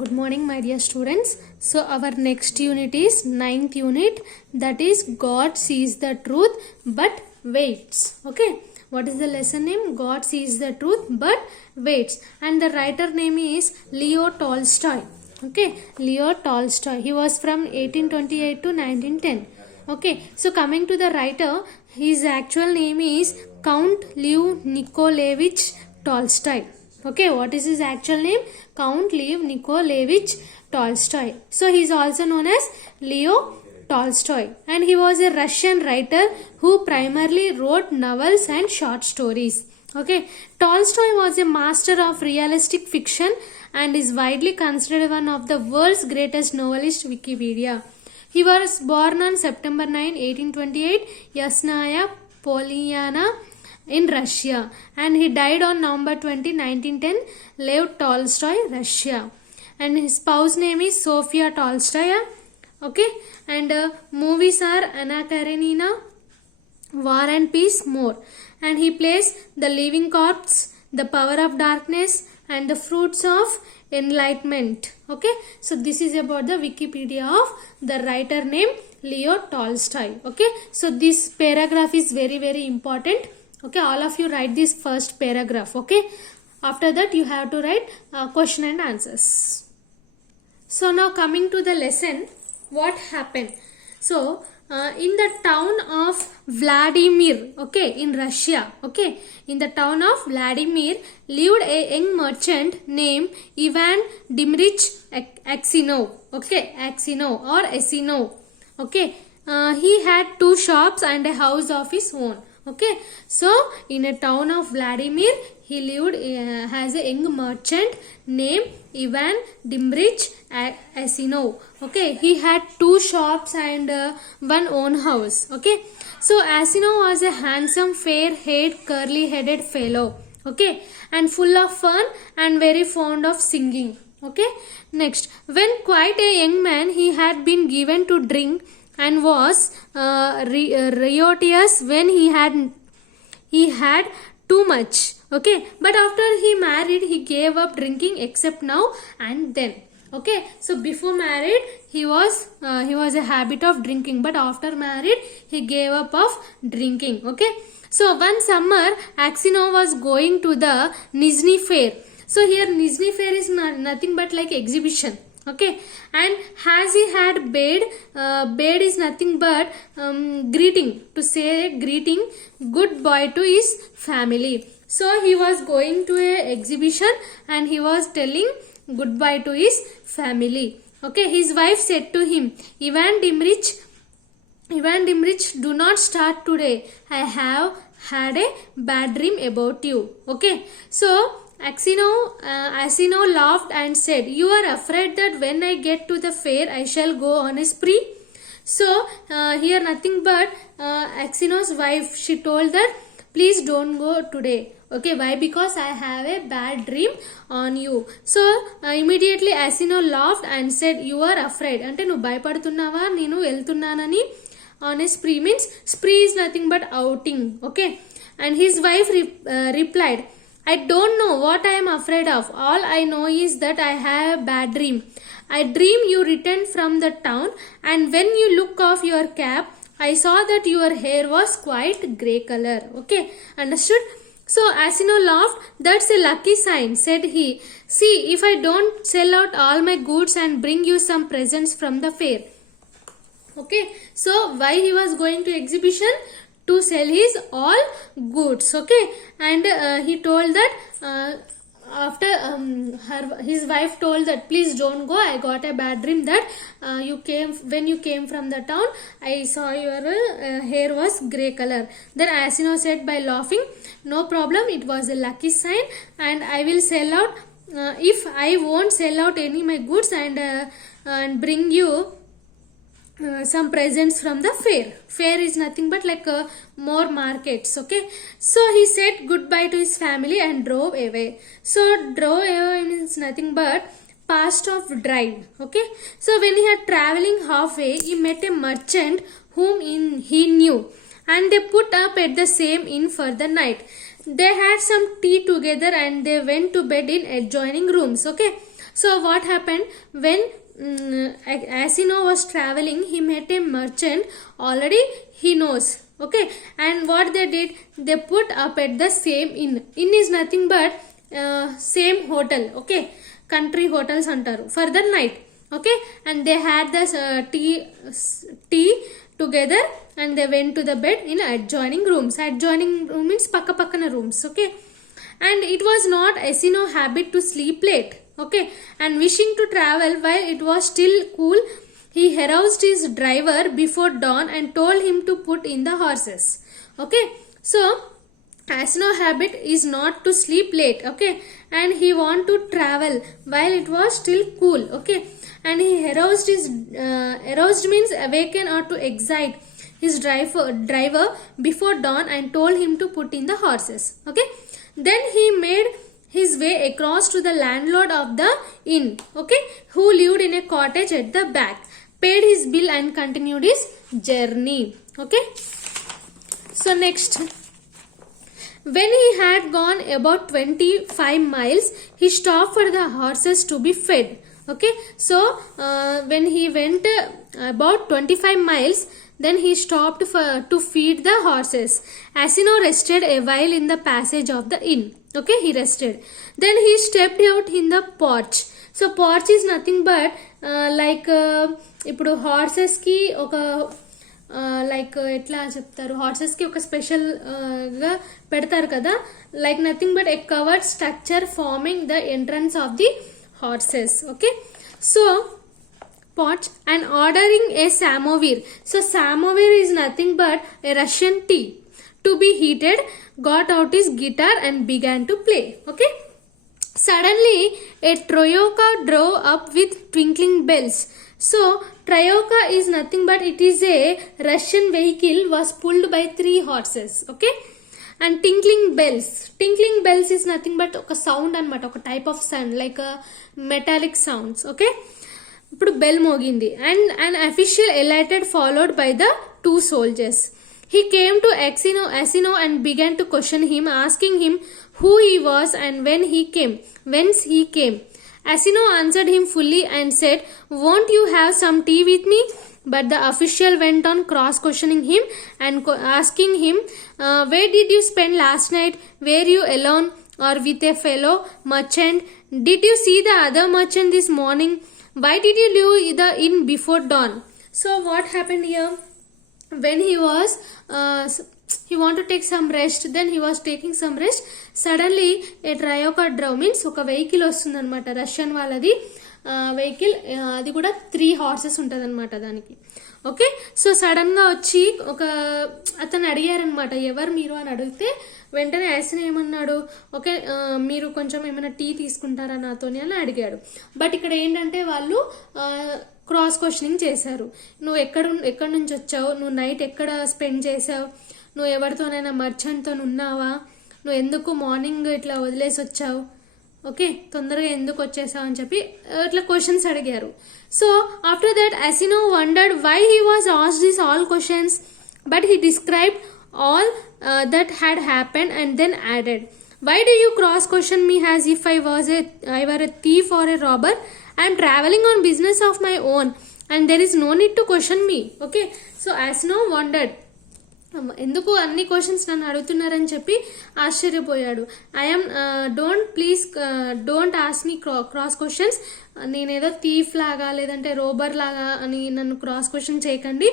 Good morning, my dear students. So our next unit is ninth unit, that is God sees the truth but waits. Okay, what is the lesson name? God sees the truth but waits, and the writer name is Leo Tolstoy. Okay, Leo Tolstoy. He was from 1828 to 1910. Okay, so coming to the writer, his actual name is Count Lev Nikolaevich Tolstoy. Okay, what is his actual name? Count Lev Nikolaevich Tolstoy. So he is also known as Leo Tolstoy, and he was a Russian writer who primarily wrote novels and short stories. Okay, Tolstoy was a master of realistic fiction and is widely considered one of the world's greatest novelists. Wikipedia. He was born on September 9, 1828, Yasnaya Polyana in Russia, and he died on November 20, 1910, Lev Tolstoy, Russia, and his spouse name is Sofia Tolstoya. Okay, and movies are Anna Karenina, War and Peace, more, and he plays The Living Corpse, The Power of Darkness, and The Fruits of Enlightenment. Okay, so this is about the Wikipedia of the writer named Leo Tolstoy. Okay, so this paragraph is very important. Okay, all of you write this first paragraph. Okay, after that you have to write question and answers. So now coming to the lesson, what happened? So in the town of Vladimir, okay, in Russia, okay, in the town of Vladimir lived a young merchant named Ivan Dimitrich Aksinov. Okay, Aksinov or Asinov. Okay, he had two shops and a house of his own. Okay, so in a town of Vladimir, he lived as a young merchant named Ivan Dimitrich Asinov. Okay, he had two shops and one own house. Okay, so Asinov was a handsome, fair-haired, curly-headed fellow. Okay, and full of fun and very fond of singing. Okay, next, when quite a young man, he had been given to drink and was riotous when he had too much. Okay, but after he married, he gave up drinking except now and then. Okay, so before married he was a habit of drinking, but after married he gave up of drinking. Okay, so one summer Aksinov was going to the Nizhny Fair. So here Nizhny Fair is nothing but like exhibition. Okay, and as he had bade is nothing but greeting, to say greeting goodbye to his family. So he was going to a exhibition and he was telling goodbye to his family. Okay, his wife said to him, Ivan Dimitrich, do not start today. I have had a bad dream about you. Okay, so Asinov laughed and said, you are afraid that when I get to the fair I shall go on a spree? So here nothing but Aksinov's wife, she told that please don't go today. Okay, why? Because I have a bad dream on you. So immediately Asinov laughed and said, you are afraid. Ante nu bhayapadutunnava nenu veltunnanani. On a spree means spree is nothing but outing. Okay, and his wife replied, I don't know what I am afraid of. All I know is that I have a bad dream. I dream you returned from the town, and when you look off your cap, I saw that your hair was quite grey color. Okay, understood? So Asinov laughed. That's a lucky sign, said he. See, if I don't sell out all my goods and bring you some presents from the fair. Okay, so why he was going to exhibition? To sell his all goods. Okay, and he told that after his wife told that please don't go, I got a bad dream that when you came from the town I saw your hair was grey color. Then Asinov said by laughing, no problem, it was a lucky sign and I will sell out if I won't sell out any my goods and bring you some presents from the fair. Fair is nothing but like more markets. Okay, so he said goodbye to his family and drove away. So drove away means nothing but past of drive. Okay, so when he had traveling halfway, he met a merchant whom he knew, and they put up at the same inn for the night. They had some tea together and they went to bed in adjoining rooms. Okay, So what happened when Asino was traveling, he met a merchant already he knows. Okay, and what they did, they put up at the same inn. Inn is nothing but same hotel, okay, country hotels antaru, for the night. Okay, and they had this tea together, and they went to the bed in adjoining rooms. Adjoining room means pakka pakkana rooms. Okay, and it was not Asino habit to sleep late. Okay, and wishing to travel while it was still cool, he aroused his driver before dawn and told him to put in the horses. Okay, so Asino habit is not to sleep late. Okay, and he want to travel while it was still cool. Okay, and he aroused means awaken or to excite his driver before dawn and told him to put in the horses. Okay, then he made his way across to the landlord of the inn, okay, who lived in a cottage at the back, paid his bill and continued his journey. Okay, so next, when he had gone about 25 miles, he stopped for the horses to be fed. Okay, so when he went about 25 miles, then he stopped to feed the horses. Asino rested a while in the passage of the inn. Okay, he rested. Then he stepped out in the porch. So porch is nothing but ఇప్పుడు horses కి ఒక like ఎట్లా చెప్తారు, horses కి ఒక special గా పెడతారు కదా, like nothing but a covered structure forming the entrance of the horses. Okay, so porch, and ordering a samovar. So samovar is nothing but a Russian tea to be heated, got out his guitar and began to play. Okay, suddenly a troika drove up with twinkling bells. So troika is nothing but it is a Russian vehicle was pulled by 3 horses. Okay, and tinkling bells is nothing but oka sound anamata, oka type of sound like a metallic sounds. Okay, ఇప్పుడు bell మోగింది, and an official alighted followed by the 2 soldiers. He came to Asino and began to question him, asking him who he was and whence he came. Asino answered him fully and said, "Won't you have some tea with me?" But the official went on cross-questioning him and asking him, where did you spend last night? Were you alone or with a fellow merchant? Did you see the other merchant this morning? Why did you leave the inn before dawn? So what happened here? When he was he want to take some rest, then he was taking some rest. Suddenly a troika drove, means oka vehicle వస్తుంది అనమాట, Russian వాళ్ళది vehicle, అది కూడా 3 horses ఉంటుంది అనమాట దానికి. Okay, so sudden గా వచ్చి ఒక అతను అడిగారనమాట, ఎవరు మీరు అని అడిగితే వెంటనే యాసిన్ ఏమన్నాడు, ఓకే మీరు కొంచెం ఏమైనా టీ తీసుకుంటారా నాతోని అని అడిగాడు. బట్ ఇక్కడ ఏంటంటే వాళ్ళు క్రాస్ క్వశ్చనింగ్ చేశారు. నువ్వు ఎక్కడి నుంచి వచ్చావు, నువ్వు నైట్ ఎక్కడ స్పెండ్ చేసావు, నువ్వు ఎవరితోనైనా మర్చెంట్తో ఉన్నావా, నువ్వు ఎందుకు మార్నింగ్ ఇట్లా వదిలేసి వచ్చావు, ఓకే తొందరగా ఎందుకు వచ్చేసావు అని చెప్పి ఇట్లా క్వశ్చన్స్ అడిగారు. So after that Asino wondered why he was asked these all questions, but he described all that had happened and then added, "Why do you cross question me as if I were a thief or a robber? I am traveling on business of my own and there is no need to question me." Okay, so Asino wondered, ఎందుకు అన్ని questions నన్ను అడుగుతున్నారని చెప్పి ఆశ్చర్యపోయాడు. I'm don't ask me cross questions, నేనేదో thief లాగా లేదంటే robber లాగా అని నన్ను క్రాస్ క్వశ్చన్ చేయకండి,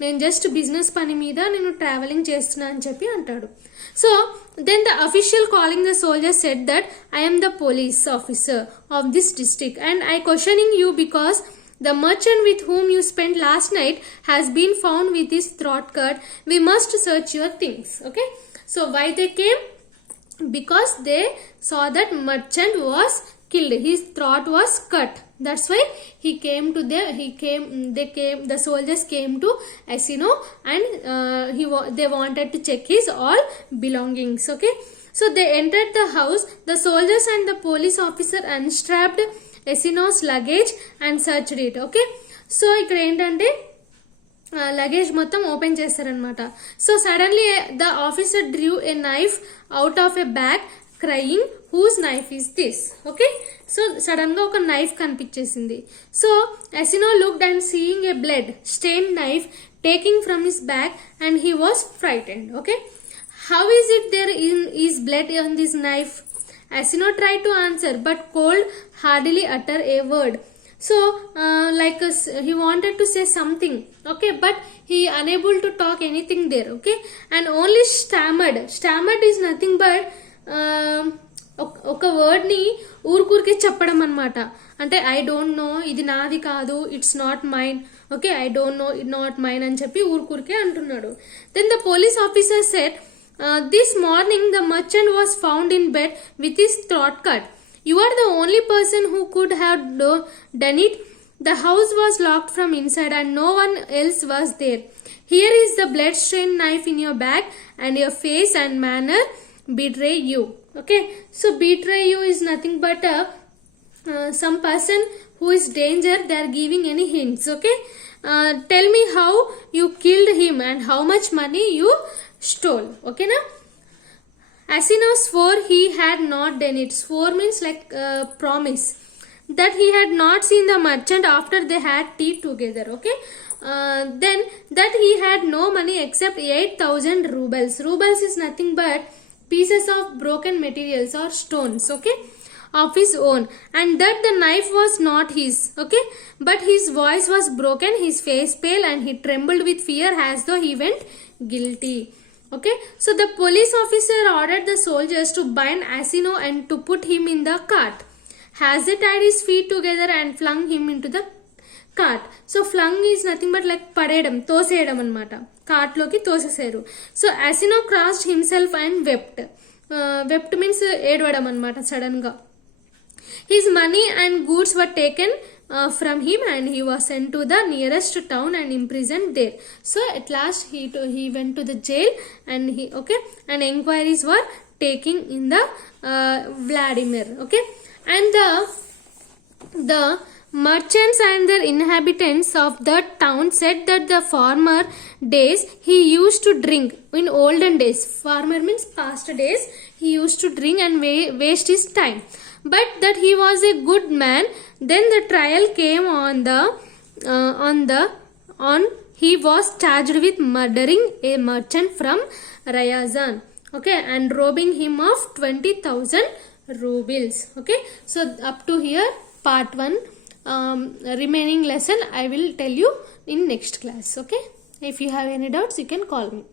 నేను జస్ట్ బిజినెస్ పని మీద నేను ట్రావెలింగ్ చేస్తున్నా అని చెప్పి అంటాడు. So then the official calling the soldier said that I am the police officer of this district and I questioning you because the merchant with whom you spent last night has been found with his throat cut. We must search your things. Okay, so why they came? Because they saw that merchant was killed, his throat was cut. That's why the soldiers came to Asino and they wanted to check his all belongings. Okay, so they entered the house. The soldiers and the police officer unstrapped Asino's luggage and searched it. Okay, so ఇక్కడ ఏంటంటే luggage మొత్తం open చేస్తారనమాట. So suddenly the officer Drew A knife out of a bag crying, whose knife is this? Okay, so sudden ga oka knife kanipichesindi. So Asino looked and seeing a blood stained knife taking from his bag, and he was frightened. Okay, how is it there is blood on this knife? Asino tried to answer but could hardly utter a word. So he wanted to say something, okay, but he unable to talk anything there. Okay, and only stammered is nothing but ఒక word ని ఊరుకూరికే చెప్పడం అన్నమాట. అంటే I don't no, ఇది నాది కాదు, it's not mine, okay, I don't know, it not mine అని చెప్పి ఊరుకూరికే అంటున్నాడు. Then the police officer said, this morning the merchant was found in bed with his throat cut. You are the only person who could have done it. The house was locked from inside and no one else was there. Here is the blood-stained knife in your bag, and your face and manner betray you. Okay, so betray you is nothing but some person who is danger, they are giving any hints. Okay, tell me how you killed him and how much money you stole. Okay na? Asino swore he had not done it. Swore means like promise that he had not seen the merchant after they had tea together. Okay, then that he had no money except 8,000 rubles. Rubles is nothing but pieces of broken materials or stones, okay, of his own, and that the knife was not his. Okay, but his voice was broken, his face pale, and he trembled with fear as though he went guilty. Okay, so the police officer ordered the soldiers to bind Asino and to put him in the cart. As they tied his feet together and flung him into the cart. So flung is nothing but like padedam, toseyadam annamata. Cart loki tosesaru. So Asino crossed himself and wept. Wept means edvadam annamata sudden ga. His money and goods were taken from him, and he was sent to the nearest town and imprisoned there. So at last he went to the jail, and and inquiries were taking in the Vladimir. Okay, and the merchants and the inhabitants of the town said that the former days he used to drink. In olden days, former means past days, he used to drink and waste his time, but that he was a good man. Then the trial came on he was charged with murdering a merchant from Ryazan, okay, and robbing him of 20,000 rubles. Okay, so up to here part 1. Remaining lesson I will tell you in next class. Okay, if you have any doubts you can call me.